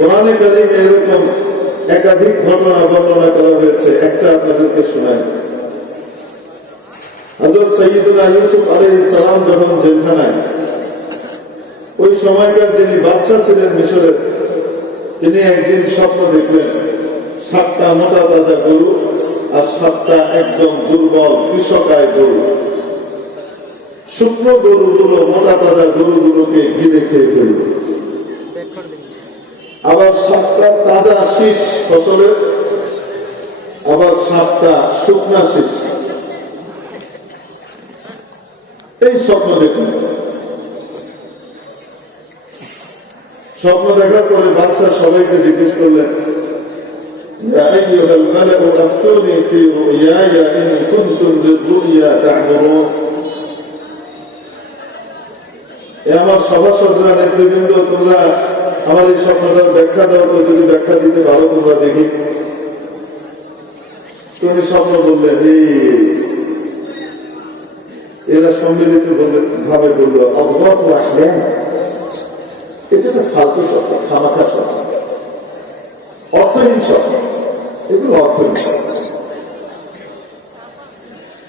কোরআনে কারিমে এরকম একাধিক ঘটনা বর্ণনা করা হয়েছে, একটা আপনাদেরকে শোনাই। হযরত সাইয়্যিদুনা ইউসুফ আলাইহিস সালাম যখন জেলখানায়, ওই সময়কার যিনি বাদশা ছিলেন মিশরের, তিনি একদিন স্বপ্ন দেখলেন 7টা মোটা তাজা গরু আর 7টা একদম দুর্বল কৃষকায় গরু। শুকনো গরুগুলো মোটা তাজা গরুগুলোকে গিলে খেয়ে ফেলল। আবার 7টা তাজা শীষ ফসলের, আবার 7টা শুকনা শীষ। এই স্বপ্ন দেখুন। স্বপ্ন দেখার পরে বাদশা সবাইকে জিজ্ঞেস করলেন, ইয়া আইয়ুহাল মালাউ আফতুনি ফি রুয়ায়া ইন কুনতুম লির-রুয়া তা'বুরুন। এ আমার সভাসদরা, নেতৃবৃন্দ, তোমরা আমার এই স্বপ্নটার ব্যাখ্যা দাও তো, যদি ব্যাখ্যা দিতে পারো তোমরা দেখি। তুমি স্বপ্ন বললেন এরা সম্মিলিত ভাবে বললো অবগত আহলাম, এটা তো ফালতু স্বপ্ন, খামাখা স্বপ্ন, অর্থহীন স্বপ্ন, এগুলো অর্থহীন।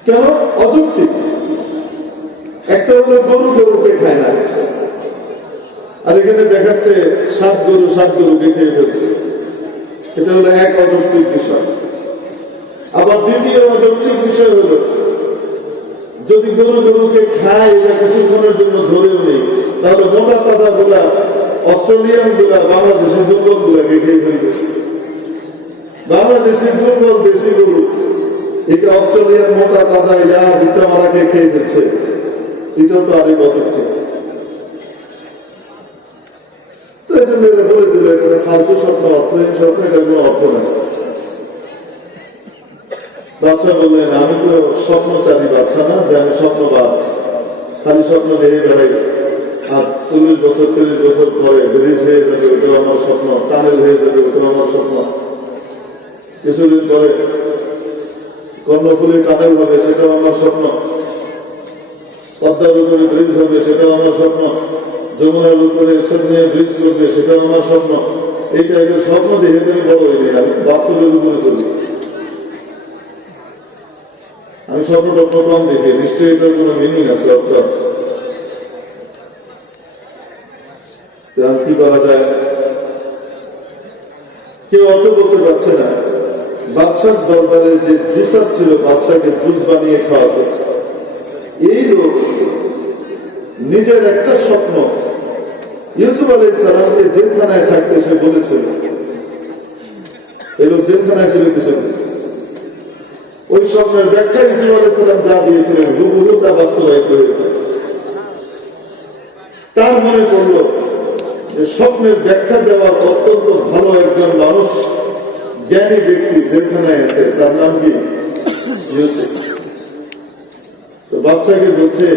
কেন? অযৌক্তিক। একটা হলো গরু গরুকে খায় না, আর এখানে দেখাচ্ছে 7 গরুকে খেয়ে ফেলছে। এটা হলো এক অযৌক্তিক বিষয়। আবার দ্বিতীয় অযৌক্তিক বিষয় হলো, যদি গরুকে খায়, এটা কিছুক্ষণের জন্য ধরেও নেই, তাহলে মোটা তাজা গুলা, অস্ট্রেলিয়ান গুলা বাংলাদেশের দুর্বল গুলাকে খেয়ে ফেলবে। বাংলাদেশের দুর্বল দেশি গরু এটা অস্ট্রেলিয়ান মোটা তাজা ইয়া ভিটামারাকে খেয়ে দিচ্ছে। এটাও তো আরেক অযৌক্তিক। তো এই জন্য বলে দিল এটা ফালতু স্বপ্ন, অর্থহীন স্বপ্ন, এটা কোনো অর্থ নেই। বাদশা বললেন, আমি তো স্বপ্নচারী বাদশা না যে আমি স্বপ্নবাদ, খালি স্বপ্ন দেখে বেড়াই, আর 40 বছর 30 বছর পরে ব্রিজ হয়ে যাবে, ওটাও আমার স্বপ্ন, টানেল হয়ে যাবে, ওটাও আমার স্বপ্ন, কিছুদিন পরে কর্ণফুলী টানেল হবে, সেটাও আমার স্বপ্ন, পদ্মার উপরে ব্রিজ হবে, সেটাও আমার স্বপ্ন, যমুনার উপরে এসব নিয়ে ব্রিজ করবে, সেটাও আমার স্বপ্ন। এইটা স্বপ্ন দেখে আমি বড় হইনি, আমি বাস্তবের উপরে চলি। আমি স্বপ্ন কম দেখি, নিশ্চয়ই এটার কোনো মিনিং আছে, অর্থ আছে। কি করা যায়? কেউ অর্থ করতে পারছে না। বাদশার দরবারে যে জুসার ছিল, বাদশাকে জুস বানিয়ে খাওয়াতো, এই লোক নিজের একটা স্বপ্ন ইউসুফ আলাইহিস সালামকে জেলখানায় থাকতে সে বলেছিল। এই লোক জেলখানায় ছিল কিছুদিন। ওই স্বপ্নের ব্যাখ্যা ইউসুফ আলাইহিস সালাম যা দিয়েছিলেন হুবহু তা বাস্তবায়িত হয়েছে। তার মনে পড়ল যে স্বপ্নের ব্যাখ্যা দেওয়ার অত্যন্ত ভালো একজন মানুষ, জ্ঞানী ব্যক্তি জেলখানায় আছে, তার নাম কি? ইউসুফ। তো বাদশাকে বলছে,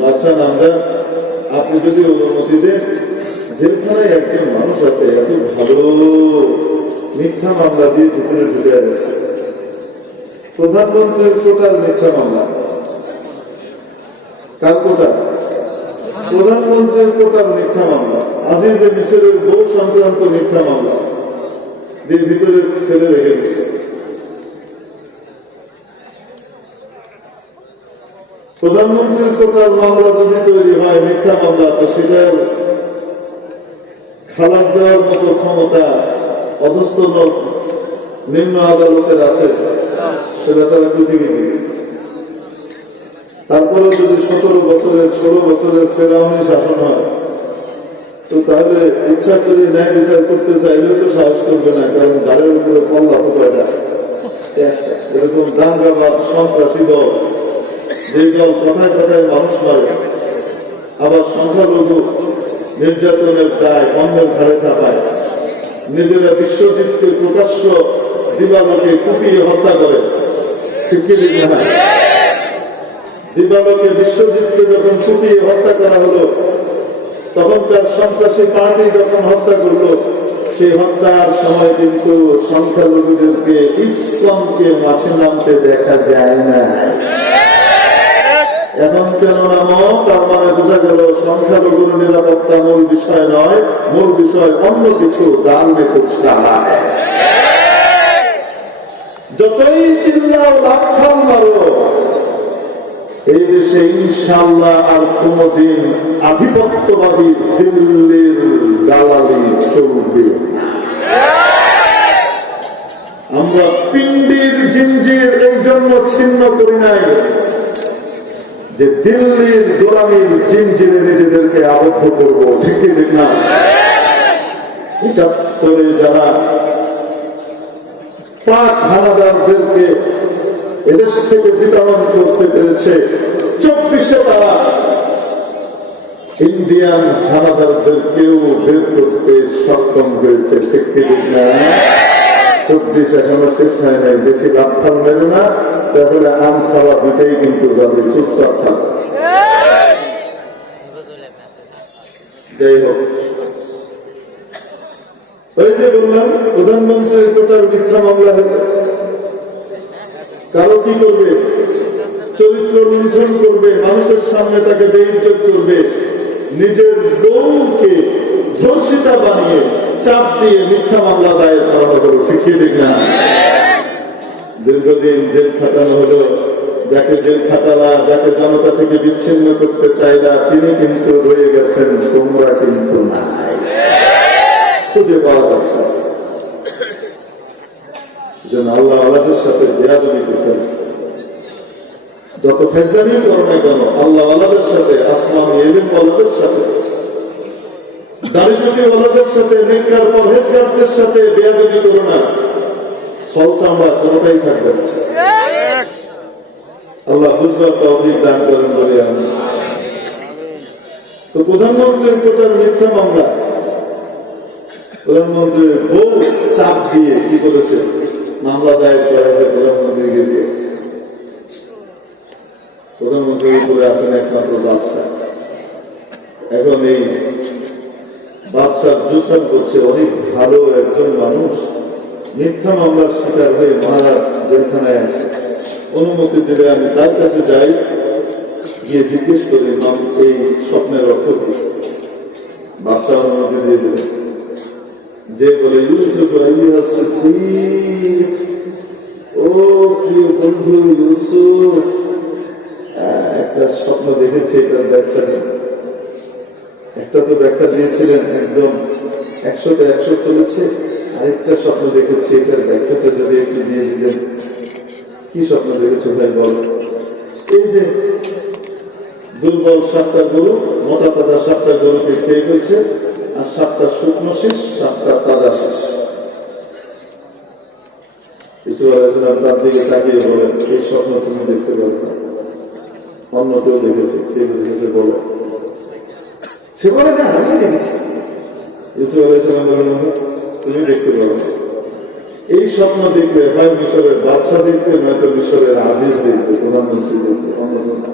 বাদশা নামদা, আপনি যদি অনুমতি দেন, জেলখানায় একজন মানুষ আছে এত ভালো, মিথ্যা মামলা দিয়ে ভিতরে ঢুকে গেছে, প্রধানমন্ত্রীর কোটার মিথ্যা মামলা। কার কোটা? প্রধানমন্ত্রীর কোটার মিথ্যা মামলা, আজিজে মিশরের বউ সংক্রান্ত মিথ্যা মামলা দিয়ে ভিতরে ফেলে রেখে দিচ্ছে। প্রধানমন্ত্রীর কোটার মামলা যদি তৈরি হয় মিথ্যা মামলা, তো সেটা খালাস দেওয়ার মতো ক্ষমতা অধস্থ নিম্ন আদালতের আছে, সে বেচারা কোথেকে দিবে? তারপরে যদি 16 বছরের ফেরাউনি শাসন হয়, তো তাহলে ইচ্ছা করে ন্যায় বিচার করতে চাইলেও তো সাহস করবে না, কারণ গাড়ির উপরে পল্লা ফুটায়, এরকম দাঙ্গাবাদ সন্ত্রাসী দল, যে দল কথায় কথায় মানুষ মারে, আবার সংখ্যালঘু নির্যাতনের দায় অন্যের ঘাড়ে চাপায়, নিজেরা বিশ্বজিৎকে প্রকাশ্য দিবালোকে কুপিয়ে হত্যা করে। ঠিক কি ঠিক না? দিবালোকে বিশ্বজিৎকে যখন কুপিয়ে হত্যা করা হলো, তখনকার সন্ত্রাসী পার্টি যখন হত্যা করলো, সেই হত্যার সময় কিন্তু সংখ্যালঘুদেরকে, ইসলামকে মাঠে নামতে দেখা যায় না। এখন কেন নামক, তার মানে বোঝা গেল সংখ্যালঘুর নিরাপত্তা মূল বিষয় নয়, মূল বিষয় অন্য কিছু। দান মে কুছ কাহা হ্যায়। যতই চিল্লাও লাফান মারো, এই দেশে ইনশাআল্লাহ আর কোনদিন আধিপত্যবাদী দিল্লির দালালি চলবে না। আমরা পিণ্ডির জিঞ্জির এই জন্য ছিন্ন করি নাই যে দিল্লির গোলামীর জিঞ্জিরে নিজেদেরকে আবদ্ধ করব, ঠিক ঠিক না? ৭১ যারা পাক হানাদারদেরকে এদেশ থেকে বিতরণ করতে পেরেছে, ২৪-এ তারা ইন্ডিয়ান হানাদারদেরকেও বের করতে সক্ষম হয়েছে, ঠিক ঠিক না? ২৪ এখনো শেষ হয় নাই। বেশি লাফান মেরে না, তাহলে আনসারা দুটাই কিন্তু যাবে। চুপচাপ থাকবে। যাই হোক, ওই যে বললাম প্রধানমন্ত্রীর কোটার মিথ্যা মামলা হলে কারো কি করবে? চরিত্র লুণ্ঠন করবে, মানুষের সামনে তাকে বেইজ্জত করবে, নিজের বউকে ধর্ষিতা বানিয়ে চাপ দিয়ে মিথ্যা মামলা দায়ের করানো হলো, ঠিক ঠিক না? দীর্ঘদিন জেল খাটানো হলো, যাকে জেল খাটালা, যাকে জনতা থেকে বিচ্ছিন্ন করতে চাইলা, তিনি কিন্তু রয়ে গেছেন, তোমরা কিন্তু নাই, খুঁজে পাওয়া যাচ্ছে। যেন আল্লাহ আল্লাহদের সাথে বেয়াদবি করতে, যত ফেজদানি করো না কেন, আল্লাহ আল্লাহদের সাথে, আসমান এলিম ওয়ালাদের সাথে, দাড়িটুপি ওয়ালাদের সাথে, নেককার পরহেজগারদের সাথে বেয়াদবি করো না। ছল চামড়া কোনোটাই থাকবে না। আল্লাহ বুঝবার তৌফিক দান করেন বলে আমি। তো প্রধানমন্ত্রীর কোটার মিথ্যা মামলা, প্রধানমন্ত্রীর বউ চাপ দিয়ে কি করেছে? মামলা দায়ের করেছে প্রধানমন্ত্রীকে দিয়ে। প্রধানমন্ত্রীর উপরে আছেন একমাত্র বাদশাহ। এখন এই বাদশাহ জুসান করছে, অনেক ভালো একজন মানুষ মিথ্যা মামলার শিকার হয়ে মহারাজ জেলখানায় আছে, অনুমতি দিলে আমি তার কাছে যাই, গিয়ে জিজ্ঞেস করি এই স্বপ্নের অর্থ কি। বাদশাহ অনুমতি দিয়ে দিলেন। যে বলে, ইউসুফ ও প্রিয় বন্ধু ইউসুফ, একটা স্বপ্ন দেখেছি, এটার ব্যাখ্যা নেই। একটা তো ব্যাখ্যা দিয়েছিলেন, একদম ১০০তে ১০০ ফেলেছে। আরেকটা স্বপ্ন দেখেছি, এটার ব্যাখ্যাটা যদি একটু দিয়ে দিলেন। কি স্বপ্ন দেখেছো ভাই বল? এই যে দুর্বল ৭টা গরু, মোটা তাজা ৭টা গরুকে খেয়ে ফেলছে, আর ৭টা শুকনো শেষ, 7টা তাজা শেষ। ইউসুফ আলাইহিস সালাম তার দিকে তাকিয়ে বলেন, এই স্বপ্ন তুমি দেখতে পারো না, অন্য কেউ দেখেছে। কে দেখেছে বলো? সে বলে না, আমি দেখেছি। ইউসুফ আলাইহিস সালাম বলেন, তুমি দেখতে পারো না। এই স্বপ্ন দেখলে হয় মিশরের বাদশা দেখবে, নয়তো মিশরের আজিজ দেখবে, প্রধানমন্ত্রী দেখবে, অন্য না।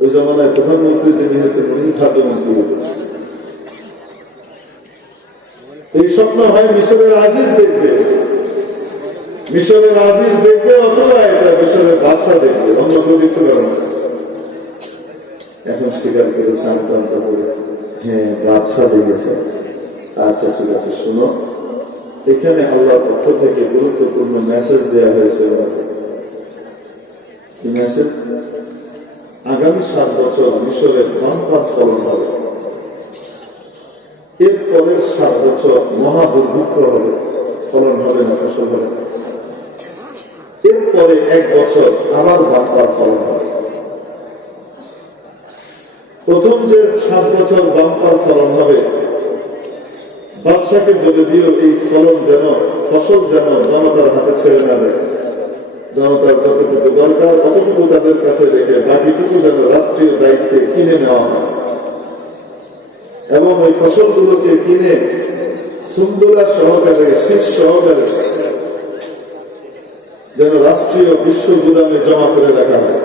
ওই জমানায় প্রধানমন্ত্রী যিনি হতেন উনি খাদ্যমন্ত্রী হতেন। এই স্বপ্ন হয় মিশরের আজিজ দেখবে, মিশরের আজিজ দেখবে, অথবা এটা মিশরের বাদশা দেখবে, অন্য কেউ দেখতে পারে না। এখন স্বীকার করেছে আমতা করে, হ্যাঁ বাদশা দেখেছে। আচ্ছা ঠিক আছে, শুনো, এখানে আল্লাহর পক্ষ থেকে গুরুত্বপূর্ণ মেসেজ দেওয়া হয়েছে। কি মেসেজ? আগামী ৭ বছর মিশরের বানপাত ফলন হবে, এর পরের ৭ বছর মহা দুর্ভিক্ষ হবে, ফলন হবে না, ফসল হবে। এরপরে ১ বছর আবার বানপাত ফলন হবে। প্রথম যে ৭ বছর বানপাত ফলন হবে, বাদশাকে বলে দিও এই ফলন যেন, ফসল যেন জনতার হাতে ছেড়ে না দেয়। জনতার যতটুকু দরকার অতটুকু তাদের কাছে রেখে বাকিটুকু যেন রাষ্ট্রীয় দায়িত্বে কিনে নেওয়া হয়, এবং ওই ফসলগুলোকে কিনে সুন্দরা সহকারে, শীষ সহকারে যেন রাষ্ট্রীয় বিশ্ব গুদামে জমা করে রাখা হয়।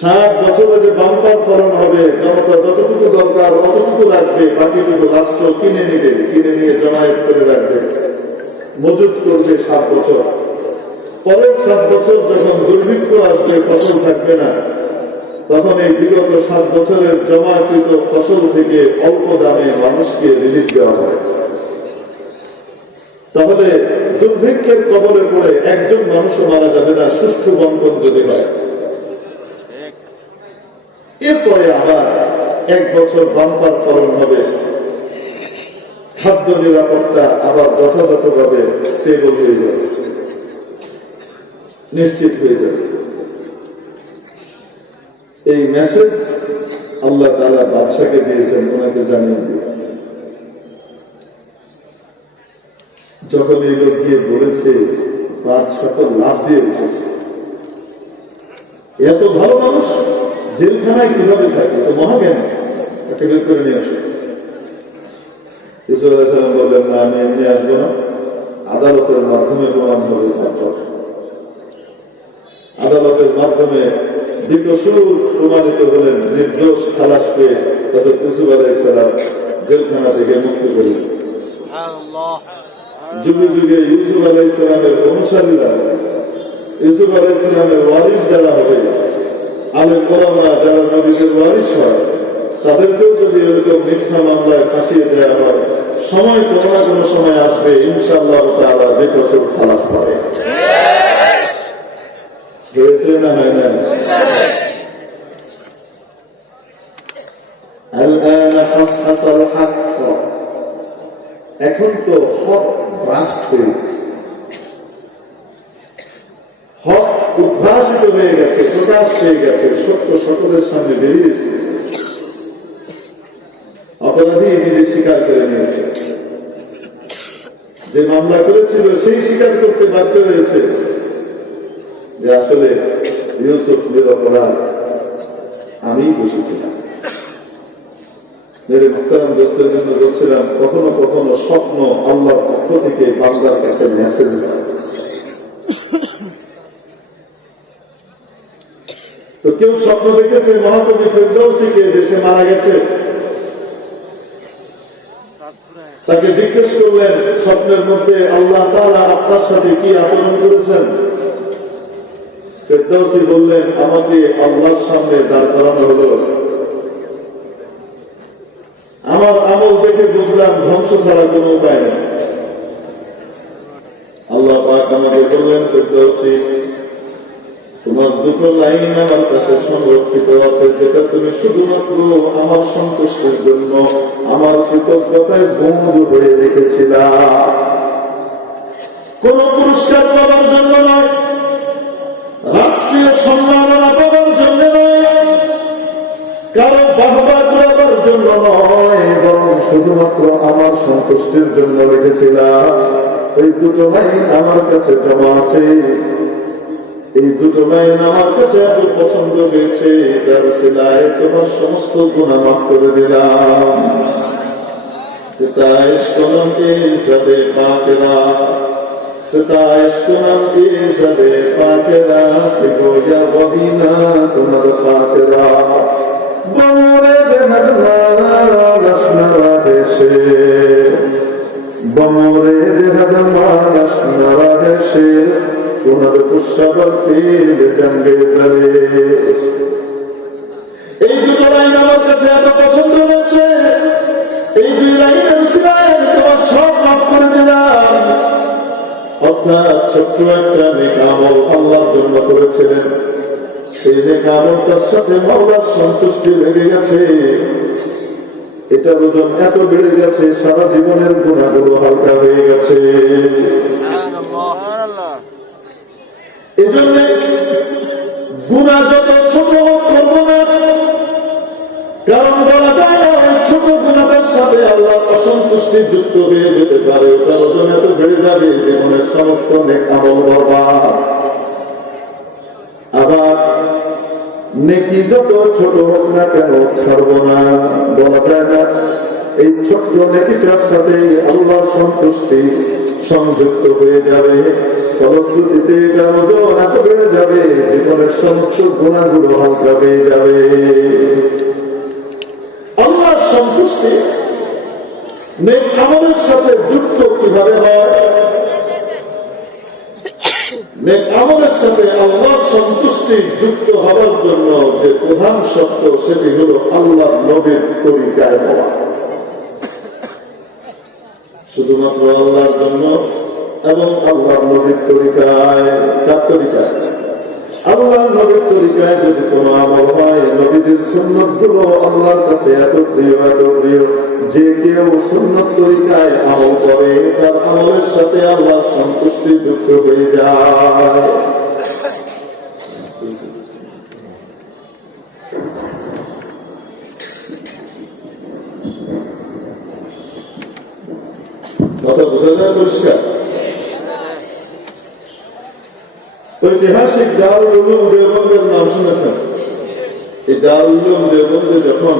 ৭ বছরে যে বাম্পার ফলন হবে, জনতা যতটুকু দরকার অতটুকু রাখবে, বাকিটুকু রাষ্ট্র কিনে নিবে, কিনে নিয়ে জমায়েত করে রাখবে, মজুত করবে ৭ বছর। পরের 7 বছর যখন দুর্ভিক্ষ আসবে, ফসল থাকবে না, তখন এই বিগত 7 বছরের জমাকৃত ফসল থেকে অল্প দামে মানুষকে রিলিফ দেওয়া হয়। তাহলে দুর্ভিক্ষের কবলে পড়ে একজন মানুষও মারা যাবে না, সুষ্ঠু বন্টন যদি হয়। এরপরে আবার 1 বছর বাম্পার ফলন হবে, খাদ্য নিরাপত্তা আবার যথাযথভাবে স্টেবল হয়ে যাবে, নিশ্চিত হয়ে যাবে। এই মেসেজ আল্লাহ তাআলা বাদশাকে দিয়েছেন, ওনাকে জানিয়ে দিয়ে। যখন এই লোক গিয়ে বলেছে, বাদশা তো লাভ দিয়ে উঠেছে, এত ভালো মানুষ জেলখানায় কিভাবে থাকে, তো মহাজ্ঞান, একটা বের করে নিয়ে আসো। ইউসুফ আলাইহিস সালাম বললেন, না, আমি এমনি আসবো না, আদালতের মাধ্যমে প্রমাণ হবে। তারপর আদালতের মাধ্যমে বিকসুর প্রমাণিত হলেন, নির্দোষ খালাস পেয়ে হযরত ইউসুফ আলাইহিস সালাম জেলখানা থেকে মুক্তি পেলেন। যুগে যুগে ইউসুফ আলাইহিস সালামের অনুসারীরা, ইউসুফ আলাইহিস সালামের ওয়ারিস যারা হবে, আলেম ওলামা যারা নবীদের ওয়ারিস হয়, তাদেরকেও যদি এরকম মিথ্যা মামলায় ফাঁসিয়ে দেওয়া হয়, সময় কোনো না কোনো সময় আসবে, ইনশাআল্লাহ তাআলা বেকসুর খালাস পাবে। হয়েছে না হয় না? এখন তো হক ব্রাস্ট হয়ে গেছে, হক উদ্ভাসিত হয়ে গেছে, প্রকাশ পেয়ে গেছে, সত্য সকলের সামনে বেরিয়ে এসেছে। অপরাধী নিজে স্বীকার করে নিয়েছে, যে মামলা করেছিল সেই স্বীকার করতে বাধ্য হয়েছে যে আসলে ইউসুফ নিরপরাধ, আমি বসেছিলাম। মেরে মুহতারাম দোস্তের জন্য বলছিলাম, কখনো কখনো স্বপ্ন আল্লাহর পক্ষ থেকে বান্দার কাছে মেসেজ দেয়। তো কেউ স্বপ্ন দেখেছে মহাকবি ফেরদৌসীকে, দেশে মারা গেছে, তাকে জিজ্ঞেস করলেন স্বপ্নের মধ্যে আল্লাহ তাআলা আপনার সাথে কি আচরণ করেছেন? ফেরদৌসী বললেন, আমাকে আল্লাহর সামনে দাঁড় করানো হলো, আমার আমল দেখে বুঝলাম ধ্বংস ছাড়া কোনো উপায় নেই। আল্লাহ পাক আমাকে বললেন, ফেরদৌসী, তোমার 2টো লাইন আমার কাছে সংরক্ষিত আছে, যেটা তুমি শুধুমাত্র আমার সন্তুষ্টির জন্য, আমার কৃতজ্ঞতায় বন্ধ হয়ে রেখেছিলা। কোন পুরস্কার পাওয়ার জন্য নয়, রাষ্ট্রীয় সম্মাননা পাওয়ার জন্য নয়, কারো বাহবা করার জন্য নয়, বরং শুধুমাত্র আমার সন্তুষ্টির জন্য রেখেছিলাম। এই 2টো লাইন আমার কাছে জমা আছে, এই 2টো লাইন আমার কাছে এত পছন্দ হয়েছে, যার সিলায় তোমার সমস্ত গুনাহ মাফ করে দিলাম। সিতাইশ কলম কে ইজ্জতে পাকেরা, সিতাইশ কলম কে ইজ্জতে পাকেরা, গোয়া বহিনা তোমার ফাকেরা, বমরে দেহদমা রসনারা দেশে, বমরে দেহদমা রসনারা দেশে, তোমার পুষ্যবর ফির জঙ্গে দরে। এই 2টো লাইন আমার কাছে এত পছন্দ হচ্ছে, এই 2 লাইনের উসিলায় তোমার সব মাফ করে দিলাম। অর্থাৎ ছোট্ট একটা নেক আমল আল্লাহর জন্য করেছিলেন, সেই নেক আমলটার সাথে আল্লাহর সন্তুষ্টি লেগে গেছে, এটার ওজন এত বেড়ে গেছে, সারা জীবনের গুনাহগুলো হালকা হয়ে গেছে। এজন্য গুনাহ যত ছোট করব না, কারণ বলা যায় না ছোট গুনাহের সাথে আল্লাহ অসন্তুষ্টি যুক্ত হয়ে যেতে পারে, ওটার ওজন এত বেড়ে যাবে জীবনের সমস্ত নেক আমল বরবাদ। আবার নেকি যত ছোট হোক না কেন ছাড়বো না, বলা যায় না এই ছোট্ট নেকিটার সাথে আল্লাহর সন্তুষ্টি সংযুক্ত হয়ে যাবে, ফলশ্রুতিতে এটা ওজন এত বেড়ে যাবে জীবনের সমস্ত গুনাহগুলো হালকা হয়ে যাবে। আল্লাহর সন্তুষ্টি নেক আমলের সাথে যুক্ত কিভাবে হয়? নেক আমলের সাথে আল্লাহর সন্তুষ্টি যুক্ত হওয়ার জন্য যে প্রধান শর্ত সেটি হল আল্লাহর নবীর তরিকায় হওয়া। শুধুমাত্র আল্লাহর জন্য এবং আল্লাহর নবীর তরিকায়, তার তরিকায়, আল্লাহর নবীর তরিকায় যদি কোনো আমল হয়, নবীদের সুন্নত গুলো আল্লাহর কাছে এত প্রিয় যে কেউ সুন্নত তরিকায় আমল করে তার আমলের সাথে আল্লাহর সন্তুষ্টি যুক্ত হয়ে যায়। কথা বোঝা যায় পরিষ্কার? ঐতিহাসিক দারুল উলুম দেওবন্দের নাম শুনেছেন? এই দারুল উলুম দেওবন্দে যখন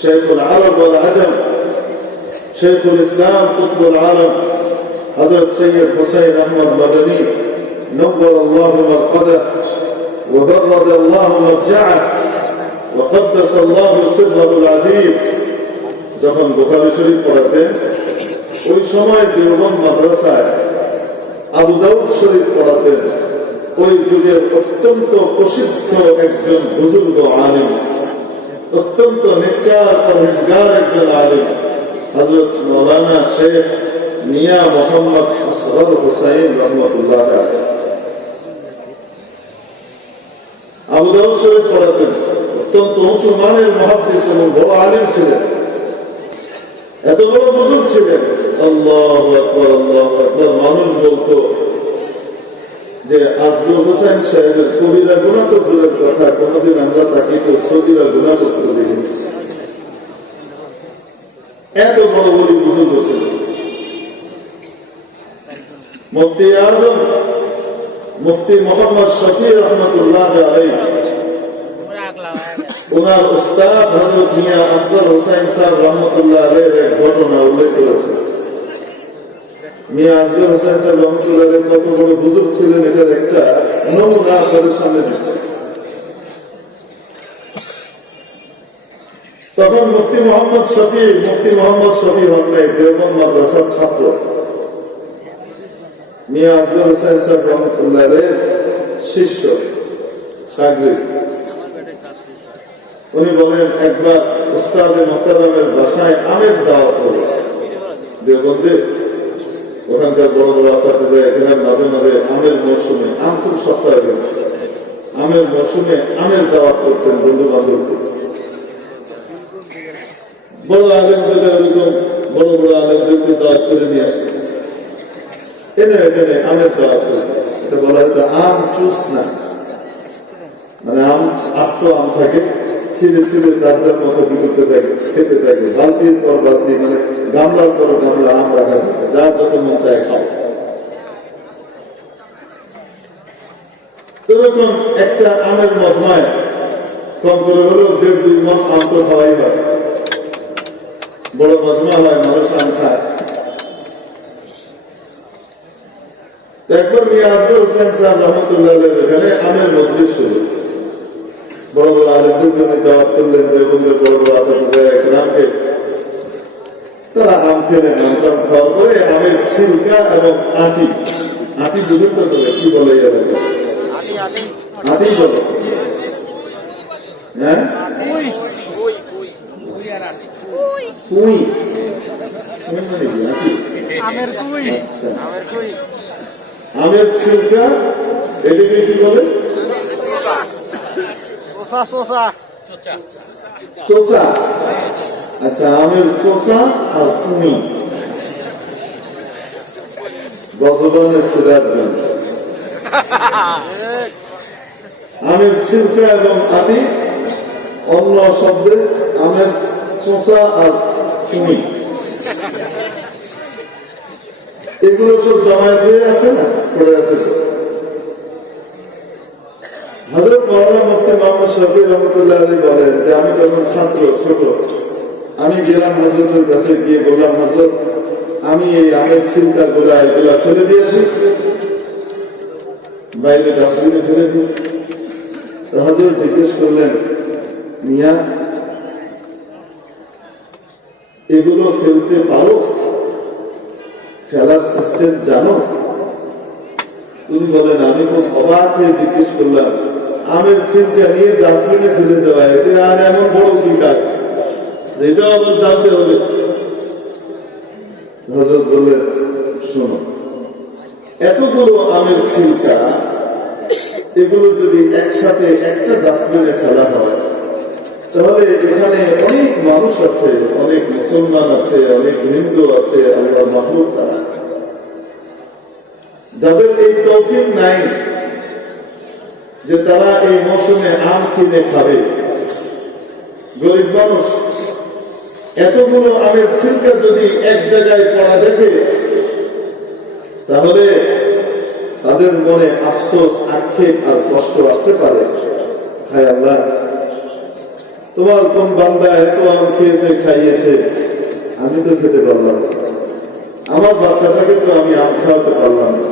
শেখুল আরব ওয়াল আজম, শেখুল ইসলাম কুতুবুল আলম হযরত সৈয়দ হুসাইন আহমদ মাদানী নব্বরাল্লাহু মারকাদাহ ওয়া বাররাদাল্লাহু মারজাআহ ওয়া কদ্দাসাল্লাহু সিররাহুল আযীজ যখন বুখারী শরীফ পড়াতেন, ওই সময় দেওবন্দ মাদ্রাসায় আবু দাউদ শরীফ পড়াতেন। ওই যুগের অত্যন্ত প্রসিদ্ধ একজন বুজুর্গ আলিম, অত্যন্ত নেককার পরহেজগার একজন আলিম হযরত মাওলানা শেখ মিয়া মোহাম্মদ আসগর হুসাইন রহমাতুল্লাহ আলাইহি আবু দাউদ শরীফ পড়াতেন। অত্যন্ত উঁচু মানের মুহাদ্দিস এবং বড় আলিম ছিলেন, এত বড় বুজুর্গ ছিলেন। আল্লাহু আকবার, আল্লাহু আকবার। মানুষ বলতো যে আজগর হোসেন সাহেবের কবিরা গুনাহ তো দূরের কথা, কোনদিন আমরা তাকে তো সগীরা গুনাহ করতে দেখিনি। এত বড় বড় বুজুর্গ ছিল। মুফতি আজম মুফতি মোহাম্মদ শফি রহমতুল্লাহ আলাইহি ওনার উস্তাদ হযরত মিয়া আসগর হোসেন সাহেব রহমতুল্লাহ আলাইহির এক ঘটনা উল্লেখ করেছেন। মিয়া আসগর হোসেন সাহেব রহমতুল্লাহ আলাইহি কত বড় বুজুর্গ ছিলেন এটার একটা নমুনা আপনাদের সামনে দিচ্ছি। তখন মুফতি মোহাম্মদ শফি হন নাই, দেওবন্দ মাদ্রাসার ছাত্র। মিয়া আসগর হোসেন সাহেব রহমতুল্লাহ আলাইহির শিষ্য শাগির্দ। উনি বলেন একবার উস্তাদে মুহতারামের বাসায় আমের দাওয়াত হলো দেওবন্দে। ওখানকার বড় বড় আসাতে এখানে মাঝে মাঝে আমের মৌসুমে, আম খুব সস্তা হয়ে গেছে, আমের মৌসুমে আমের দাওয়াত করতেন বন্ধু বান্ধবকে। বড় আলেমদের ওরকম বড় বড় আলেমদেরকে দাওয়াত করে নিয়ে আসতেন, এনে এখানে আমের দাওয়াত করতেন। এটা বলা হয়তো আম চুস না, মানে আম আস্ত আম থাকে, ছিঁড়ে ছিঁড়ে যার যার মতো বিকুতে থাকে, খেতে থাকে, বালতির পর বালতি, মানে গামলার পর গামলা আম রাখা থাকে, যার যত মন চায় খাও। এরকম একটা আমের মজমায় কম করে হলেও 1.5-2 মণ আম তো খাওয়াই হয়। বড় মজমা হয়, মানুষ আম খায়। একবার মিয়া আসগর হোসেন সাহেব রহমতুল্লাহ আলাইহির এখানে আমের মজলিস শুরু। বড় বড় আলেমদের জন্য দাওয়াত করলেন দেওবন্দের বড় বড় আসামকে। তারা আম খেলেন। আম খাওয়ার পরে আমের ছিলকা এবং আটি, আটি বুঝুন তো করে কি বলে, আটি বলে, হ্যাঁ কুই, আমের ছিলকা, এটাকে কি বলে? চোষা। আচ্ছা, আমের চোষা আর কুমি, গজবানের সিরাজগঞ্জ। আমের ছিলকা এবং আটি অন্য শব্দে আমের চোষা আর কুমি, এগুলো সব জমায়েত হয়ে আছে না, পড়ে আছে। হযরত মাওলানা মুফতি মোহাম্মদ শফি রহমতুল্লাহ আলাইহি বলেন যে আমি যখন ছাত্র ছোট, আমি গেলাম হযরতের কাছে, গিয়ে বললাম হযরত আমি এই আমের ছিলকার গোলা এগুলা ফেলে দিয়ে আসি, বাইরে ডাস্টবিনে ফেলে দিই। হযরত জিজ্ঞেস করলেন, মিয়া এগুলো ফেলতে পারো, ফেলার সিস্টেম জানো? তুমি বলেন, আমি খুব অবাক হয়ে জিজ্ঞেস করলাম, আমের ছিলকা নিয়ে ডাস্টবিনে ফেলে দেওয়া, এটা আর এমন বড় কি কাজ, এটাও আবার জানতে হবে। হযরত বললেন, শোনো, এতগুলো আমের ছিলকা এগুলো যদি একসাথে একটা ডাস্টবিনে ফেলা হয়, তাহলে এখানে অনেক মানুষ আছে, অনেক মুসলমান আছে, অনেক হিন্দু আছে, আল্লাহর মাহবুব তারা, যাদের এই তৌফিক নাই যে তারা এই মৌসুমে আম কিনে খাবে, গরিব মানুষ, এতগুলো আমের ছিলকা যদি এক জায়গায় পড়া দেখে, তাহলে তাদের মনে আফসোস, আক্ষেপ আর কষ্ট আসতে পারে। হায় আল্লাহ, তোমার কোন বান্দা এত আম খেয়েছে, খাইয়েছে, আমি তো খেতে পারলাম না, আমার বাচ্চাটাকে তো আমি আম খাওয়াতে পারলাম না।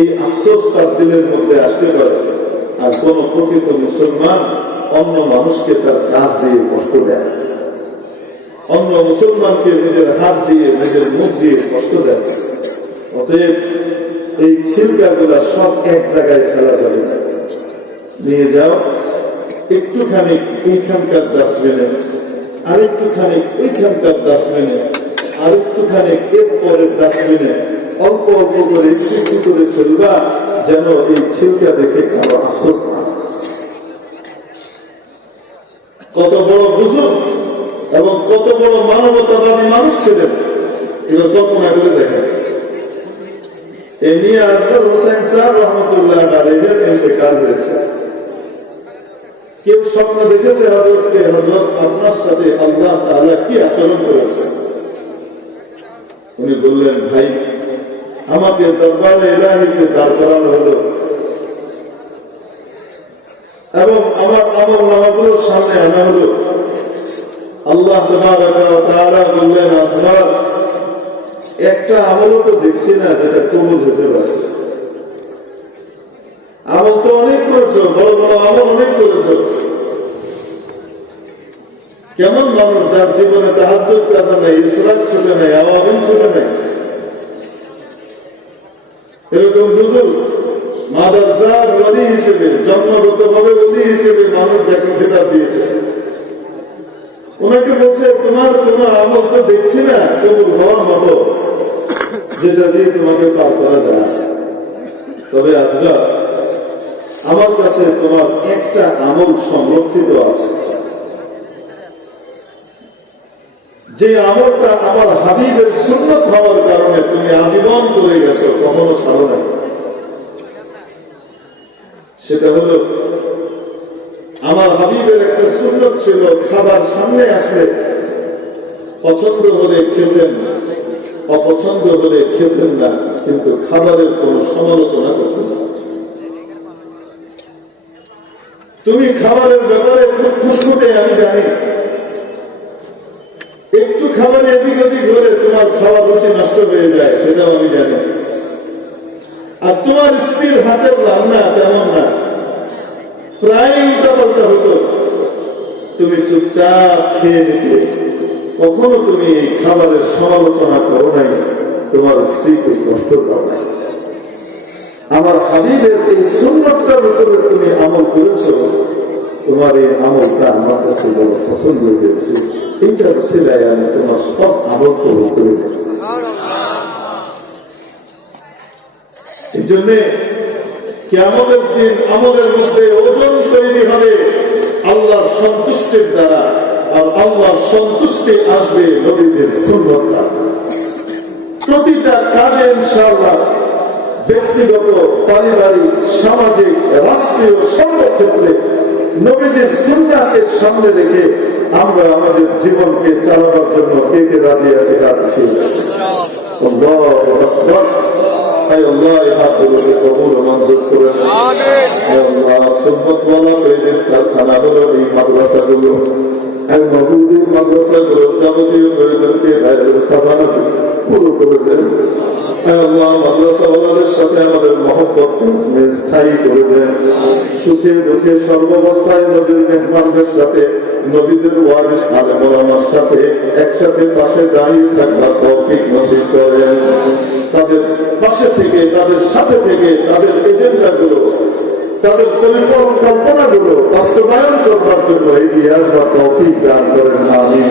এই আফসোস তার দিলের মধ্যে আসতে পারে। আর কোন প্রকৃত মুসলমান অন্য মানুষকে তার কাজ দিয়ে কষ্ট দেয়, অন্য মুসলমানকে নিজের হাত দিয়ে, নিজের মুখ দিয়ে কষ্ট দেয়। অতএব এই ছিলকাগুলা সব এক জায়গায় ফেলা যাবে না, নিয়ে যাও একটুখানি এইখানকার ডাস্টবিনে, আরেকটুখানি ওইখানকার ডাস্টবিনে, আরেকটুখানি এর পরের ডাস্টবিনে, অল্প অল্প করে একটু করে ফেলবা, যেন এই ছিলকা দেখে কারো আফসোস না। কত বড় বুজুর্গ এবং কত বড় মানবতাবাদী মানুষ ছিলেন, এবার কল্পনা করে দেখেন। এই নিয়ে আসগর হোসেন সাহেব রহমতুল্লাহ আলাইহির ইন্তেকাল হয়েছে। কেউ স্বপ্ন দেখেছে হযরতকে, হযরত আপনার সাথে আল্লাহ তাআলা কি আচরণ করেছে? উনি বললেন, ভাই, আমাকে দরবারে ইলাহিতে দাঁড় করানো হলো এবং আমার আমল নামাগুলোর সামনে আনা হলো। আল্লাহ তাবারক ওয়া তাআলা বললেন, আসগর, একটা আমলও তো দেখছি না যেটা কবুল হতে পারে। আমল তো অনেক করেছো, বড় বড় আমল অনেক করেছো। কেমন মানুষ যার জীবনে তাহাজ্জুদ কাজা নেই, ইশরাক ছুটে নেই, আওয়ামিন ছুটে নেই? এরকম বুজুর্গ মাদ্রাসার ওলি হিসেবে, জন্মগতভাবে ওলি হিসেবে মানুষ যাকে খেতাব দিয়েছে, ওনাকে বলছে, তোমার কোনো আমল তো দেখছি না কবুল হওয়ার মতো যেটা দিয়ে তোমাকে পার করা যায়। তবে আজকাল আমার কাছে তোমার একটা আমল সংরক্ষিত আছে, যে আমলটা আমার হাবিবের সুন্নত হওয়ার কারণে তুমি আজীবন করে গেছো, কখনো ছাড়ো না। সেটা হলো, আমার হাবিবের একটা সুন্নত ছিল, খাবার সামনে আসলে পছন্দ হলে খেতেন, অপছন্দ হলে খেতেন না, কিন্তু খাবারের কোন সমালোচনা করতেন না। তুমি খাবারের ব্যাপারে খুব খুঁতখুঁতে, আমি জানি। একটু খাবারে এদিক ওদিক হলে তোমার খাওয়ার রুচি নষ্ট হয়ে যায়, সেটাও আমি জানি। আর তোমার স্ত্রীর হাতের রান্না তেমন না, প্রায় উল্টাপাল্টা হতো, তুমি চুপচাপ খেয়ে নিতে, কখনো তুমি এই খাবারের সমালোচনা করো নাই, তোমার স্ত্রীকে কষ্ট দাও নাই। আমার হাবিবের এই সুন্নতটার উপরে তুমি আমল করেছ, তোমার এই আমলটা আমার কাছে বড় পছন্দ হয়েছে। এইটা ছেলে আমি তোমার সব আমল কবুল করে দেব। এই জন্যে কিয়ামতের দিন আমলের মধ্যে ওজন তৈরি হবে আল্লাহর সন্তুষ্টির দ্বারা, আর আল্লাহর সন্তুষ্টি আসবে নবীদের সুন্নাত দ্বারা। প্রতিটা কাজে ইনশাআল্লাহ ব্যক্তিগত, পারিবারিক, সামাজিক, রাষ্ট্রীয় সর্বক্ষেত্রে নবীদের সুন্নাহকে সামনে রেখে আমরা আমাদের জীবনকে চালানোর জন্য কে কে রাজি আছে? আল্লাহু আকবার। আল্লাহ হাতগুলোকে কবুল ও মঞ্জুর করে নেন। আল্লাহ সুন্নাতওয়ালা তৈরির কারখানা হলো এই মাদ্রাসাগুলো, এই নবীদের মাদ্রাসাগুলো, যাবতীয় প্রয়োজনকে খাজানা পুরো করে দেন। আল্লাহ মাদ্রাসাওয়ালাদের সাথে আমাদের মহব্বতকে স্থায়ী করে দেন। সুখে দুঃখে সর্বাবস্থায় নবীর মেহমানদের সাথে, নবীদের ওয়ারিস আলেম ওলামার সাথে একসাথে পাশে দাঁড়িয়ে থাকবার তৌফিক নসিব করেন। তাদের পাশে থেকে, তাদের সাথে থেকে, তাদের এজেন্ডাগুলো, তাদের পরিকল্পনাগুলো বাস্তবায়ন করবার জন্য এগিয়ে আসবার তৌফিক দান করেন। আমিন।